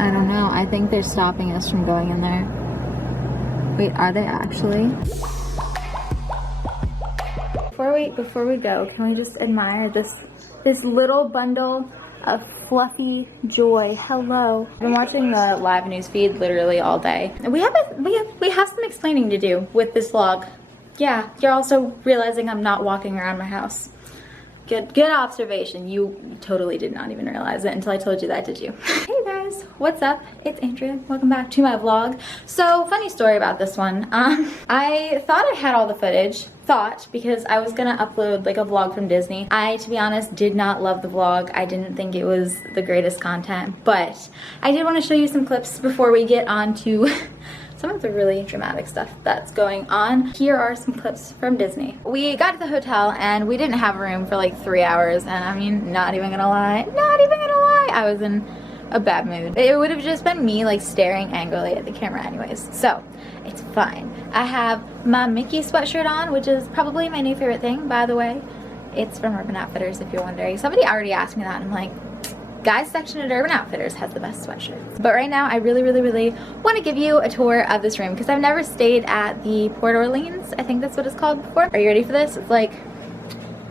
I don't know. I think they're stopping us from going in there. Wait, are they actually? Before we go, can we just admire this little bundle of fluffy joy? Hello. I've been watching the live news feed literally all day. We have some explaining to do with this vlog. Yeah, you're also realizing I'm not walking around my house. Good observation. You totally did not even realize it until I told you that, did you? Hey guys, what's up? It's Andrea. Welcome back to my vlog. So, funny story about this one. I thought I had all the footage. Because I was gonna upload like a vlog from Disney. I, to be honest, did not love the vlog. I didn't think it was the greatest content, but I did want to show you some clips before we get on to some of the really dramatic stuff that's going on. Here are some clips from Disney. We got to the hotel and we didn't have a room for like 3 hours, and I mean, not even gonna lie, I was in a bad mood. It would have just been me like staring angrily at the camera anyways, so it's fine. I have my Mickey sweatshirt on, which is probably my new favorite thing, by the way. It's from Urban Outfitters, if you're wondering. Somebody already asked me that, and I'm like, guys section at Urban Outfitters has the best sweatshirts. But right now, I really want to give you a tour of this room because I've never stayed at the Port Orleans. I think that's what it's called before. Are you ready for this? It's like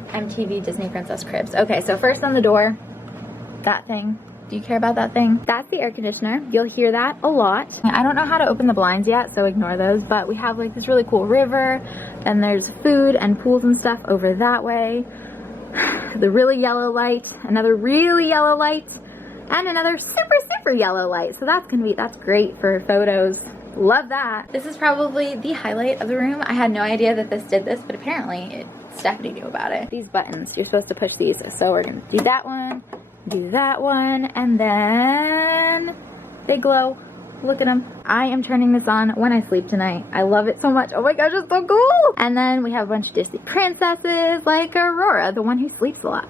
MTV Disney Princess Cribs. Okay, so first on the door, that thing. Do you care about that thing? That's the air conditioner. You'll hear that a lot. I don't know how to open the blinds yet, so ignore those, but we have like this really cool river, and there's food and pools and stuff over that way. The really yellow light, another really yellow light, and another super yellow light. So that's great for photos. Love that. This is probably the highlight of the room. I had no idea that this did this, but apparently Stephanie knew about it. These buttons, you're supposed to push these. So we're gonna do that one, and then they glow. Look at them. I am turning this on when I sleep tonight. I love it so much. Oh my gosh, it's so cool. And then we have a bunch of Disney princesses like Aurora, the one who sleeps a lot.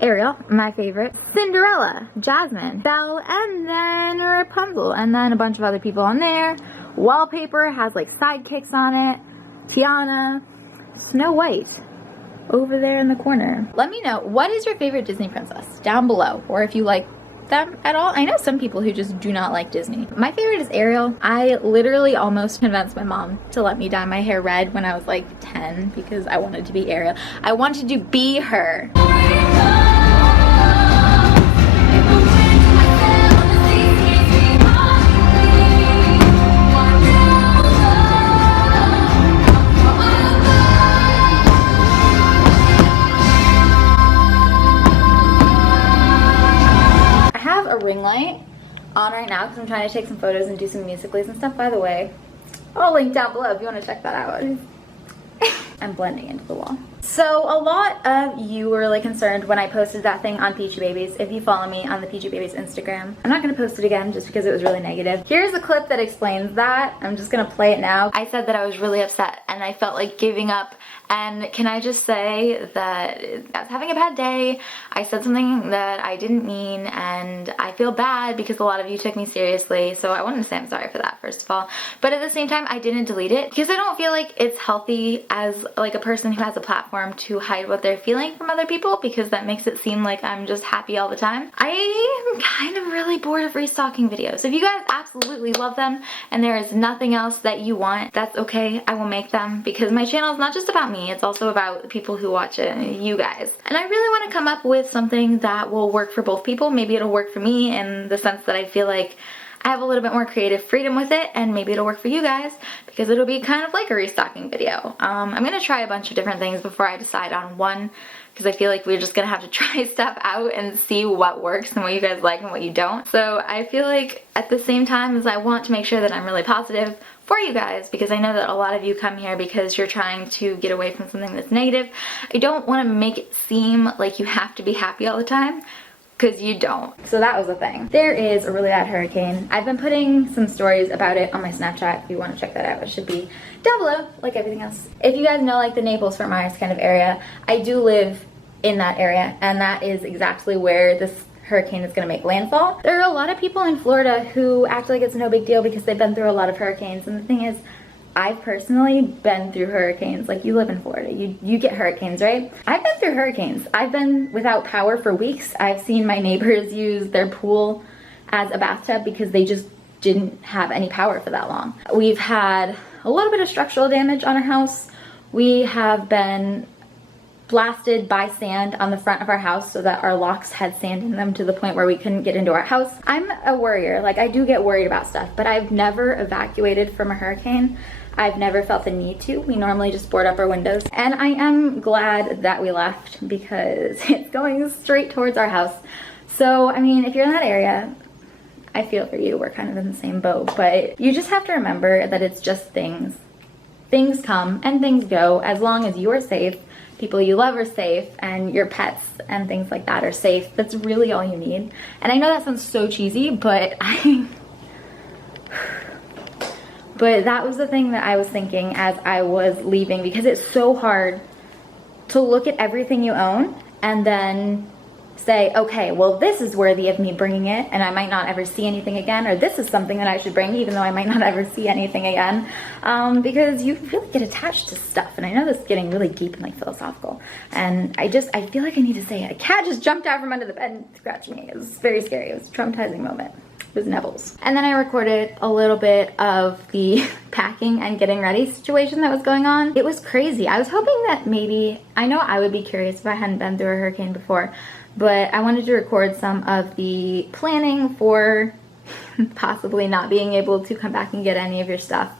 Ariel, my favorite. Cinderella, Jasmine, Belle, and then Rapunzel, and then a bunch of other people on there. Wallpaper has like sidekicks on it. Tiana, Snow White over there in the corner. Let me know, what is your favorite Disney princess down below, or if you like them at all. I know some people who just do not like Disney. My favorite is Ariel. I literally almost convinced my mom to let me dye my hair red when I was like 10 because I wanted to be Ariel. I wanted to be her. Ring light on right now because I'm trying to take some photos and do some musicals and stuff. By the way, I'll link down below if you want to check that out. I'm blending into the wall. So a lot of you were really concerned when I posted that thing on Peachybbies. If you follow me on the Peachybbies Instagram, I'm not going to post it again just because it was really negative. Here's a clip that explains that. I'm just going to play it now. I said that I was really upset and I felt like giving up. And can I just say that I was having a bad day. I said something that I didn't mean, and I feel bad because a lot of you took me seriously. So I wanted to say I'm sorry for that, first of all. But at the same time, I didn't delete it because I don't feel like it's healthy as like a person who has a platform to hide what they're feeling from other people, because that makes it seem like I'm just happy all the time. I am kind of really bored of restocking videos. If you guys absolutely love them and there is nothing else that you want, that's okay. I will make them because my channel is not just about me. It's also about the people who watch it, you guys. And I really want to come up with something that will work for both people. Maybe it'll work for me in the sense that I feel like I have a little bit more creative freedom with it, and maybe it'll work for you guys because it'll be kind of like a restocking video. I'm gonna try a bunch of different things before I decide on one, because I feel like we're just gonna have to try stuff out and see what works and what you guys like and what you don't. So I feel like at the same time as I want to make sure that I'm really positive for you guys, because I know that a lot of you come here because you're trying to get away from something that's negative, I don't want to make it seem like you have to be happy all the time, because you don't. So that was the thing. There is a really bad hurricane. I've been putting some stories about it on my Snapchat if you want to check that out. It should be down below, like everything else. If you guys know like the Naples, Fort Myers kind of area, I do live in that area, and that is exactly where this hurricane is going to make landfall. There are a lot of people in Florida who act like it's no big deal because they've been through a lot of hurricanes, and the thing is, I've personally been through hurricanes. Like, you live in Florida, you get hurricanes, right? I've been through hurricanes. I've been without power for weeks. I've seen my neighbors use their pool as a bathtub because they just didn't have any power for that long. We've had a little bit of structural damage on our house. We have been blasted by sand on the front of our house so that our locks had sand in them to the point where we couldn't get into our house. I'm a worrier, like I do get worried about stuff, but I've never evacuated from a hurricane. I've never felt the need to. We normally just board up our windows. And I am glad that we left because it's going straight towards our house. So, I mean, if you're in that area, I feel for you. We're kind of in the same boat, but you just have to remember that it's just things. Things come and things go. As long as you're safe, people you love are safe, and your pets and things like that are safe. That's really all you need. And I know that sounds so cheesy, but but that was the thing that I was thinking as I was leaving, because it's so hard to look at everything you own and then say, okay, well, this is worthy of me bringing it and I might not ever see anything again, or this is something that I should bring even though I might not ever see anything again, because you really get attached to stuff. And I know this is getting really deep and like philosophical, and I feel like I need to say it. A cat just jumped out from under the bed and scratched me. It was very scary. It was a traumatizing moment. It was Neville's. And then I recorded a little bit of the packing and getting ready situation that was going on. It was crazy. I was hoping that maybe, I know I would be curious if I hadn't been through a hurricane before, but I wanted to record some of the planning for possibly not being able to come back and get any of your stuff.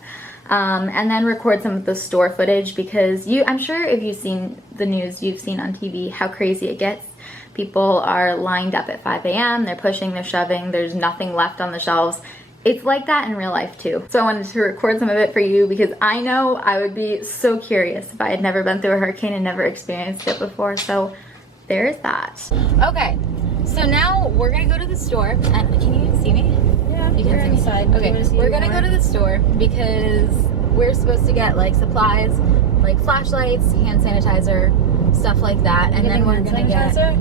And then record some of the store footage, because I'm sure if you've seen the news, you've seen on TV how crazy it gets. People are lined up at 5 a.m., they're pushing, they're shoving, there's nothing left on the shelves. It's like that in real life too. So I wanted to record some of it for you because I know I would be so curious if I had never been through a hurricane and never experienced it before. So there's that. Okay, so now we're gonna go to the store, and can you see me? Yeah, you can see inside. Me. Okay, we're gonna go to the store because we're supposed to get like supplies, like flashlights, hand sanitizer, stuff like that, and then we're gonna get.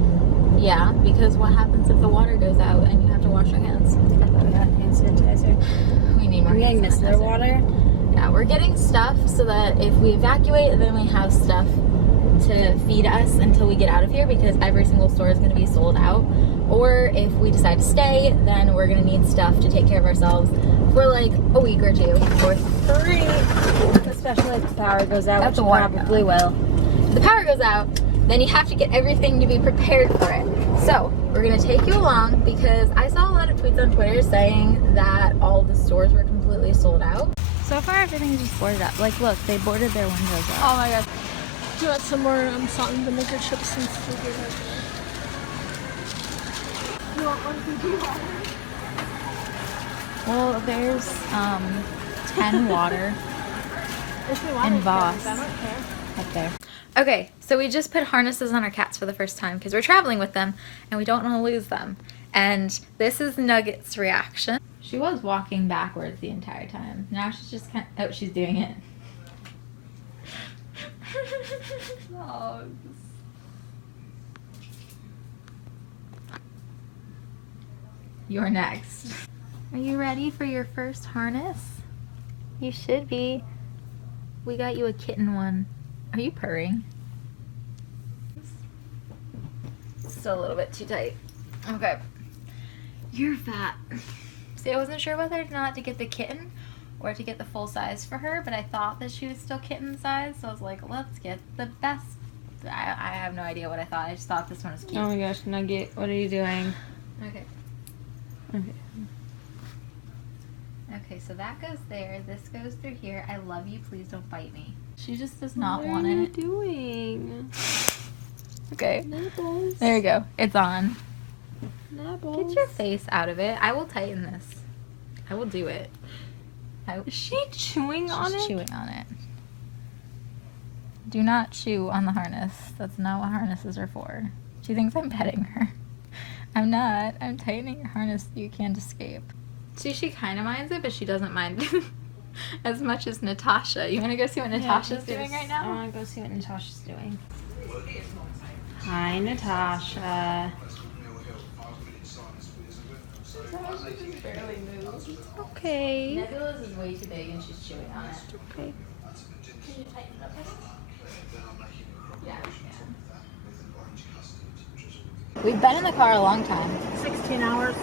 Yeah, because what happens if the water goes out and you have to wash your hands? I thought we got hand sanitizer. We need more. We're getting micellar water. Yeah, we're getting stuff so that if we evacuate, then we have stuff to feed us until we get out of here, because every single store is going to be sold out. Or if we decide to stay, then we're going to need stuff to take care of ourselves for like a week or 2 or 3. Especially if the power goes out, That's which a water probably will. If the power goes out, then you have to get everything to be prepared for it. So we're gonna take you along because I saw a lot of tweets on Twitter saying that all the stores were completely sold out. So far everything is just boarded up. Like look, they boarded their windows up. Oh my gosh. Do you want some more salt and vinegar chips and stuff? You want one Fiji water? Well, there's 10 water and Voss I don't care. up there. Okay, so we just put harnesses on our cats for the first time because we're traveling with them and we don't want to lose them. And this is Nugget's reaction. She was walking backwards the entire time. Now she's just kind of, oh, she's doing it. You're next. Are you ready for your first harness? You should be. We got you a kitten one. Are you purring? Still a little bit too tight. Okay. You're fat. See, I wasn't sure whether or not to get the kitten or to get the full size for her, but I thought that she was still kitten size, so I was like, let's get the best. I have no idea what I thought. I just thought this one was cute. Oh my gosh, Nugget, what are you doing? Okay. Okay. Okay, so that goes there. This goes through here. I love you. Please don't bite me. She just does not want it. What are you doing? Okay. Nibbles. There you go. It's on. Nibbles. Get your face out of it. I will tighten this. I will do it. Is she chewing on it? She's chewing on it. Do not chew on the harness. That's not what harnesses are for. She thinks I'm petting her. I'm not. I'm tightening your harness so you can't escape. See, she kind of minds it, but she doesn't mind as much as Natasha. You want to go see what Natasha's doing right now? I want to go see what Natasha's doing. Hi, Natasha. Barely moves. Okay. Nebula's is way too big and she's chewing on it. Okay. Can you tighten it up? Yeah, we can. We've been in the car a long time. 16 hours.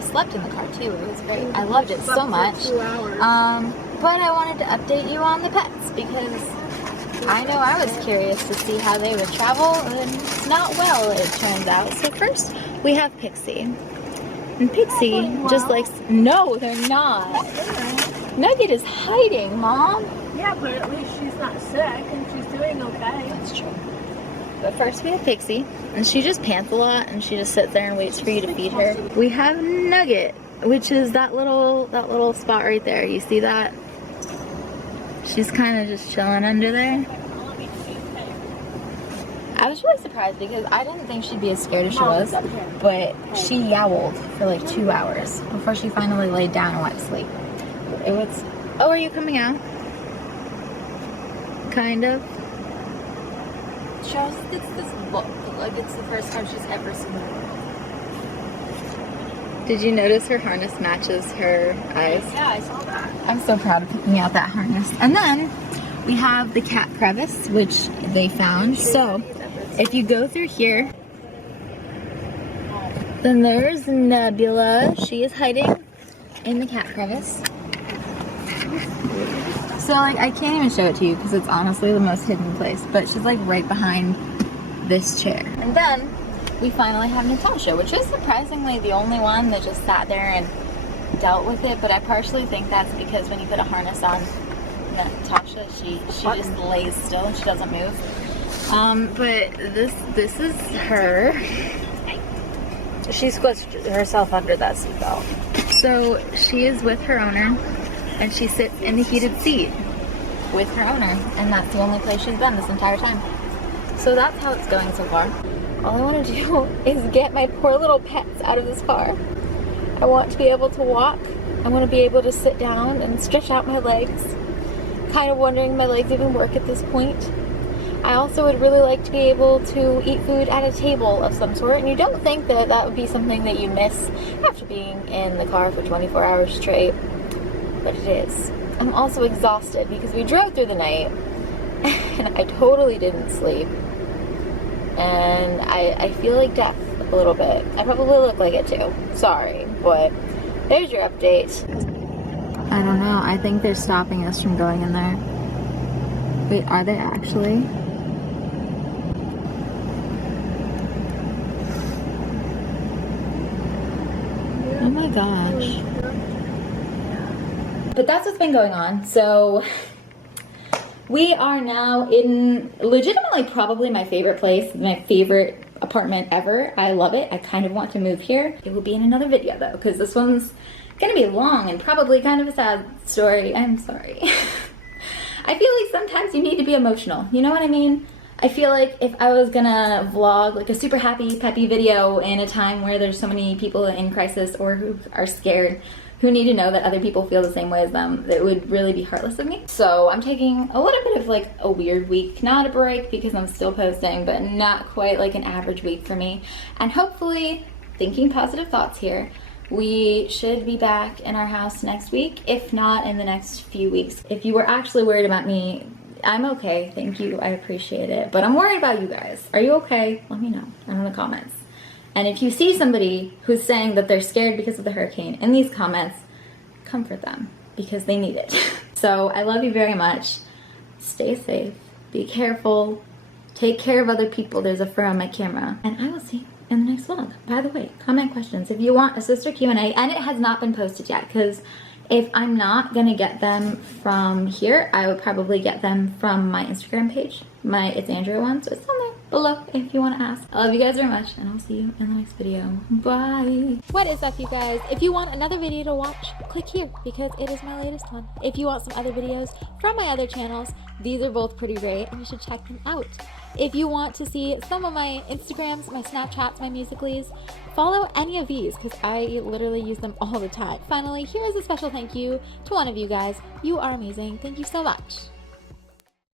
We slept in the car too. It was great. I loved it so much. 2 hours. But I wanted to update you on the pets because I know I was curious to see how they would travel, and not well, it turns out. So first, we have Pixie. And Pixie just likes... No, they're not. Nugget is hiding, Mom. Yeah, but at least she's not sick and she's doing okay. That's true. But first we have Pixie, and she just pants a lot, and she just sits there and waits for you to feed her. We have Nugget, which is that little spot right there. You see that? She's kind of just chilling under there. I was really surprised because I didn't think she'd be as scared as she was, but she yowled for like 2 hours before she finally laid down and went to sleep. It was... Oh, are you coming out? Kind of. Just gets this look like it's the first time she's ever seen the world. Did you notice her harness matches her eyes? Yeah, I saw that. I'm so proud of picking out that harness. And then we have the cat crevice, which they found. So if you go through here, then there's Nebula. She is hiding in the cat crevice. So like I can't even show it to you because it's honestly the most hidden place, but she's like right behind this chair. And then we finally have Natasha, which is surprisingly the only one that just sat there and dealt with it, but I partially think that's because when you put a harness on Natasha, she just lays still and she doesn't move. But this is her. She squished herself under that seatbelt. So she is with her owner, and she sits in the heated seat with her owner, and that's the only place she's been this entire time. So that's how it's going so far. All I want to do is get my poor little pets out of this car. I want to be able to walk. I want to be able to sit down and stretch out my legs. Kind of wondering if my legs even work at this point. I also would really like to be able to eat food at a table of some sort, and you don't think that that would be something that you miss after being in the car for 24 hours straight, but it is. I'm also exhausted because we drove through the night and I totally didn't sleep, and I feel like death a little bit. I probably look like it too. Sorry, but there's your update. I don't know. I think they're stopping us from going in there. Wait, are they actually? Oh my gosh. But that's what's been going on. So we are now in legitimately probably my favorite place, my favorite apartment ever. I love it. I kind of want to move here. It will be in another video though, because this one's gonna be long and probably kind of a sad story. I'm sorry. I feel like sometimes you need to be emotional. You know what I mean? I feel like if I was gonna vlog like a super happy, peppy video in a time where there's so many people in crisis or who are scared, who need to know that other people feel the same way as them, that would really be heartless of me. So I'm taking a little bit of like a weird week, not a break because I'm still posting, but not quite like an average week for me. And hopefully, thinking positive thoughts here, we should be back in our house next week, if not in the next few weeks. If you were actually worried about me, I'm okay, thank you, I appreciate it. But I'm worried about you guys. Are you okay? Let me know down in the comments. And if you see somebody who's saying that they're scared because of the hurricane in these comments, comfort them because they need it. So I love you very much. Stay safe, be careful, take care of other people. There's a fur on my camera. And I will see you in the next vlog. By the way, comment questions. If you want a sister Q&A, and it has not been posted yet, because if I'm not gonna get them from here, I would probably get them from my Instagram page, my Itsaxdrea one, so it's on there below if you want to ask. I love you guys very much, and I'll see you in the next video. Bye. What is up, you guys? If you want another video to watch, click here because it is my latest one. If you want some other videos from my other channels, these are both pretty great and you should check them out. If you want to see some of my Instagrams, my Snapchats, my Musical.lys, follow any of these because I literally use them all the time. Finally, here is a special thank you to one of you guys. You are amazing. Thank you so much.